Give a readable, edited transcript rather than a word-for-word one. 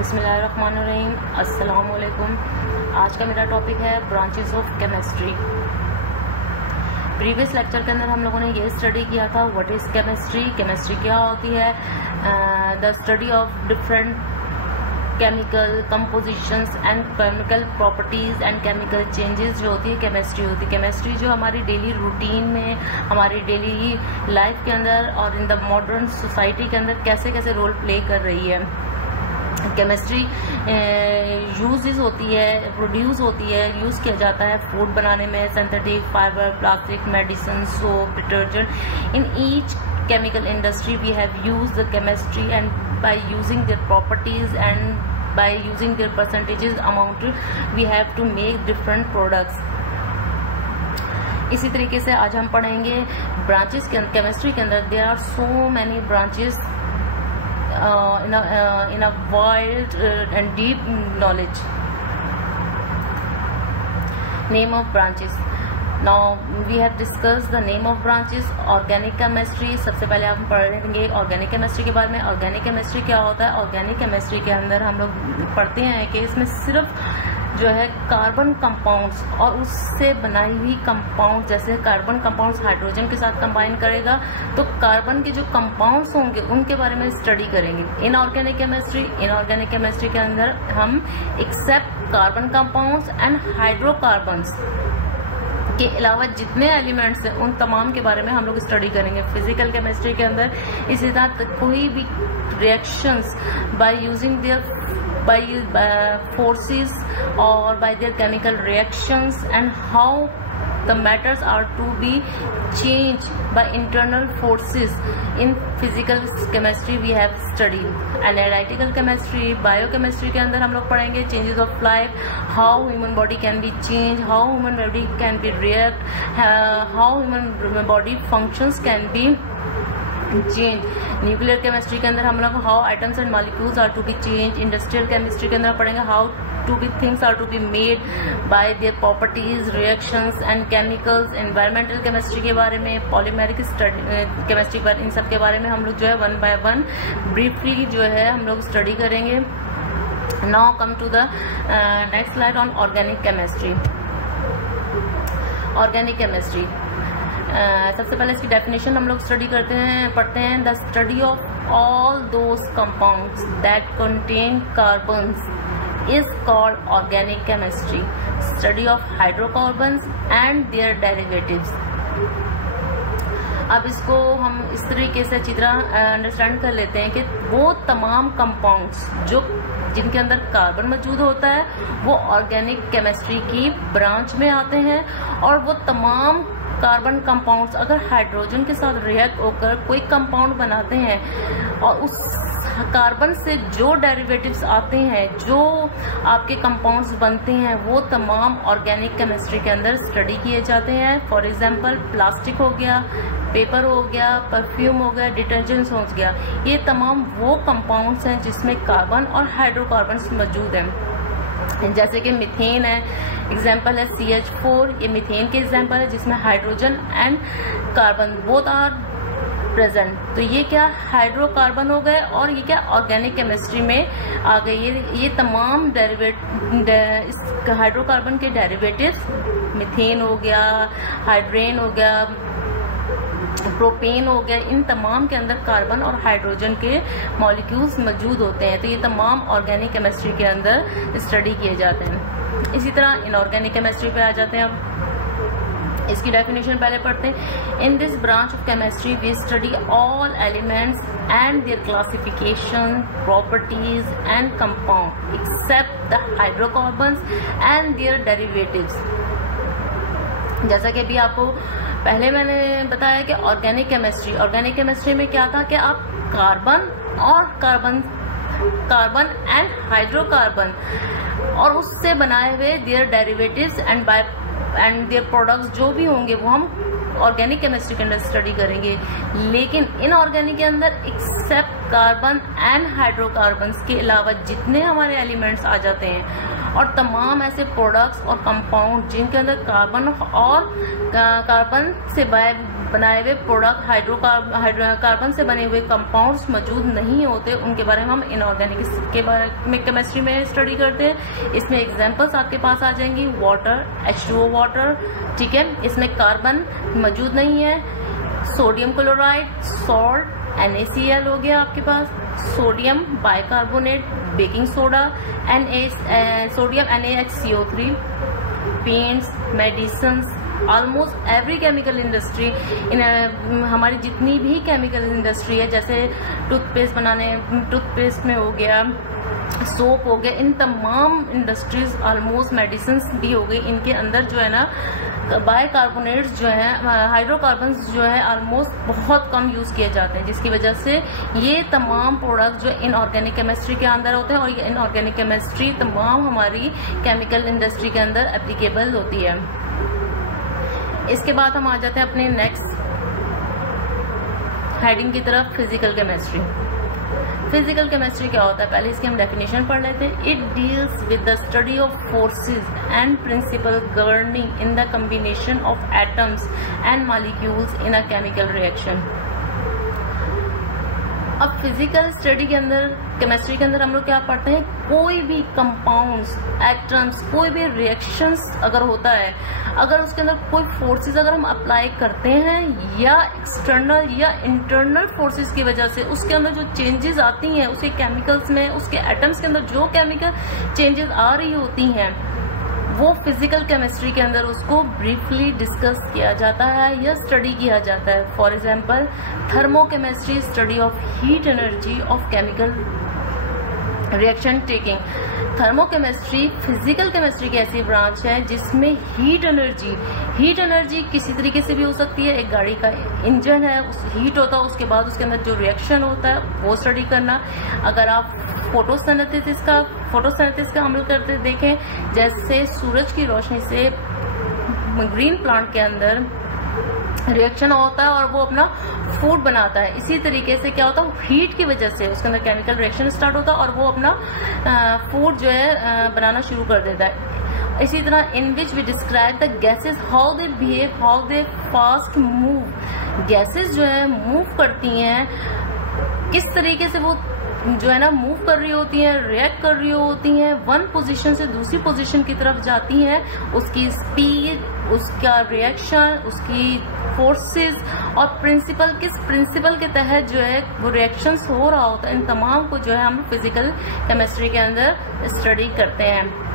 बिस्मिल्लाहिर्रहमानिर्रहीम। अस्सलाम वालेकुम। आज का मेरा टॉपिक है branches of chemistry. Previous lecture के अंदर हम लोगों ने ये स्टडी किया था व्हाट इज़ केमिस्ट्री, केमिस्ट्री क्या होती है, the study of different chemical compositions and chemical properties and chemical changes जो होती है केमिस्ट्री होती है। केमिस्ट्री जो हमारी डेली रूटीन में, हमारी डेली लाइफ के अंदर और इन द मॉडर्न सोसाइटी के अंदर कैसे कैसे रोल प्ले कर रही है। केमिस्ट्री यूज होती है, प्रोड्यूस होती है, यूज़ किया जाता है फूड बनाने में, synthetic fibre, plastic, medicine, soap, detergent. In each chemical industry we have used the chemistry, and by using their properties and by using their percentages amount we have to make different products. इसी तरीके से आज हम पढ़ेंगे branches के chemistry के अंदर। There are so many branches in a wide and deep knowledge. Name of branches. Now we have discussed the name of branches. Organic chemistry, सबसे पहले हम पढ़ेंगे ऑर्गेनिक केमिस्ट्री के बारे में। ऑर्गेनिक केमिस्ट्री क्या होता है? ऑर्गेनिक केमिस्ट्री के अंदर हम लोग पढ़ते हैं कि इसमें सिर्फ जो है कार्बन कंपाउंड्स और उससे बनाई हुई कंपाउंड, जैसे कार्बन कंपाउंड्स हाइड्रोजन के साथ कंबाइन करेगा तो कार्बन के जो कंपाउंड्स होंगे उनके बारे में स्टडी करेंगे। इनऑर्गेनिक केमिस्ट्री के अंदर हम except carbon compounds and hydrocarbons के अलावा जितने एलिमेंट्स हैं उन तमाम के बारे में हम लोग स्टडी करेंगे। फिजिकल केमिस्ट्री के अंदर इसी तरह कोई भी reactions by using their forces or by their chemical reactions and how the matters are to be changed by internal forces. In physical chemistry we have studied analytical chemistry. Biochemistry के अंदर हम लोग पढ़ेंगे changes of life, how human body can be changed, how human body can be react, how human body functions can be change. Nuclear chemistry के अंदर हम लोग how atoms and molecules are to be change. Industrial chemistry के अंदर पढ़ेंगे how to be things are to be made by their properties, reactions and chemicals. Environmental chemistry के बारे में, पॉलीमेरिक केमिस्ट्री के बारे, इन सब के बारे में हम लोग जो है वन बाय वन ब्रीफली जो है हम लोग स्टडी करेंगे। Now come to the next slide on organic chemistry. Organic chemistry सबसे पहले इसकी डेफिनेशन हम लोग पढ़ते हैं। The study of all those compounds that contain carbons is called organic chemistry. Study of hydrocarbons and their derivatives. अब इसको हम इस तरीके से अच्छी तरह अंडरस्टैंड कर लेते हैं कि वो तमाम कंपाउंड्स जो जिनके अंदर कार्बन मौजूद होता है वो ऑर्गेनिक केमिस्ट्री की ब्रांच में आते हैं, और वो तमाम कार्बन कंपाउंड्स अगर हाइड्रोजन के साथ रिएक्ट होकर कोई कंपाउंड बनाते हैं और उस कार्बन से जो डेरिवेटिव्स आते हैं, जो आपके कंपाउंड्स बनते हैं, वो तमाम ऑर्गेनिक केमिस्ट्री के अंदर स्टडी किए जाते हैं। फॉर एग्जांपल प्लास्टिक हो गया, पेपर हो गया, परफ्यूम हो गया, डिटर्जेंट्स हो गया, ये तमाम वो कंपाउंड्स हैं जिसमें कार्बन और हाइड्रोकार्बन्स मौजूद हैं। जैसे कि मीथेन है, एग्जाम्पल है CH4, ये मीथेन के एग्जाम्पल है जिसमें hydrogen and carbon both are present. तो ये क्या हाइड्रोकार्बन हो गए और ये क्या ऑर्गेनिक केमिस्ट्री में आ गए। ये तमाम इस हाइड्रोकार्बन के डेरिवेटिव्स, मीथेन हो गया, हाइड्रेन हो गया, प्रोपेन हो गया, इन तमाम के अंदर कार्बन और हाइड्रोजन के मॉलिक्यूल्स मौजूद होते हैं। तो ये तमाम ऑर्गेनिक केमिस्ट्री के अंदर स्टडी किए जाते हैं। इसी तरह इनऑर्गेनिक केमिस्ट्री पे आ जाते हैं। अब इसकी डेफिनेशन पहले पढ़ते हैं। In this branch of chemistry we study all elements and their classification, properties and compound except the hydrocarbons and their derivatives. जैसा कि अभी आपको पहले मैंने बताया कि ऑर्गेनिक केमिस्ट्री में क्या था कि आप कार्बन एंड हाइड्रोकार्बन और उससे बनाए हुए their derivatives and their products जो भी होंगे वो हम ऑर्गेनिक केमिस्ट्री के अंदर स्टडी करेंगे। लेकिन इनऑर्गेनिक के अंदर एक्सेप्ट कार्बन एंड हाइड्रोकार्बन्स के अलावा जितने हमारे एलिमेंट्स आ जाते हैं और तमाम ऐसे प्रोडक्ट्स और कंपाउंड जिनके अंदर कार्बन और कार्बन से बनाए हुए प्रोडक्ट हाइड्रोकार्बन से बने हुए कंपाउंड्स मौजूद नहीं होते, उनके बारे में हम इनऑर्गेनिक के बारे में केमिस्ट्री में स्टडी करते हैं। इसमें एग्जांपल्स आपके पास आ जाएंगी, वाटर, H2O वाटर, ठीक है, इसमें कार्बन मौजूद नहीं है, सोडियम क्लोराइड, सॉल्ट, NaCl हो गया आपके पास, sodium bicarbonate, baking soda, sodium NaHCO3, paints, medicines, almost every chemical industry हमारी जितनी भी केमिकल इंडस्ट्री है, जैसे टूथपेस्ट में हो गया, सोप हो गया, इन तमाम इंडस्ट्रीज, ऑलमोस्ट मेडिसिन्स भी हो गई, इनके अंदर जो है ना बाइकार्बोनेट्स जो है, हाइड्रोकार्बन्स जो है ऑलमोस्ट बहुत कम यूज किए जाते हैं, जिसकी वजह से ये तमाम प्रोडक्ट जो इनऑर्गेनिक केमिस्ट्री के अंदर होते हैं, और ये इनऑर्गेनिक केमिस्ट्री तमाम हमारी केमिकल इंडस्ट्री के अंदर एप्लीकेबल होती है। इसके बाद हम आ जाते हैं अपने नेक्स्ट हेडिंग की तरफ, फिजिकल केमिस्ट्री। फिजिकल केमिस्ट्री क्या होता है, पहले इसकी हम डेफिनेशन पढ़ लेते हैं। It deals with the study of forces and principle governing in the combination of atoms and molecules in a chemical reaction. अब फिजिकल स्टडी के अंदर, केमिस्ट्री के अंदर हम लोग क्या पढ़ते हैं, कोई भी कंपाउंड्स, एटम्स, कोई भी रिएक्शंस अगर होता है, अगर उसके अंदर कोई फोर्सेस अगर हम अप्लाई करते हैं या एक्सटर्नल या इंटरनल फोर्सेस की वजह से उसके अंदर जो चेंजेस आती हैं, उसके केमिकल्स में, उसके एटम्स के अंदर जो केमिकल चेंजेस आ रही होती हैं, वो फिजिकल केमिस्ट्री के अंदर उसको ब्रीफली डिस्कस किया जाता है या स्टडी किया जाता है। For example, thermochemistry, study of heat energy of chemical reaction taking. Thermochemistry physical chemistry की ऐसी ब्रांच है जिसमें हीट एनर्जी किसी तरीके से भी हो सकती है। एक गाड़ी का इंजन है, उस हीट होता है, उसके बाद उसके अंदर जो रिएक्शन होता है वो स्टडी करना। अगर आप फोटोसिंथेसिस का अमल करते देखें, जैसे सूरज की रोशनी से ग्रीन प्लांट के अंदर रिएक्शन होता है और वो अपना फूड बनाता है, इसी तरीके से क्या होता है, हीट की वजह से उसके अंदर केमिकल रिएक्शन स्टार्ट होता है और वो अपना फूड जो है बनाना शुरू कर देता है। इसी तरह in which we describe the gases, how they behave, how they fast move. Gases जो है मूव करती हैं, किस तरीके से वो जो है ना मूव कर रही होती हैं, रिएक्ट कर रही होती हैं, वन पोजीशन से दूसरी पोजीशन की तरफ जाती हैं, उसकी स्पीड, उसका रिएक्शन, उसकी फोर्सेस और प्रिंसिपल, किस प्रिंसिपल के तहत जो है वो रिएक्शंस हो रहा होता है, इन तमाम को जो है हम फिजिकल केमिस्ट्री के अंदर स्टडी करते हैं।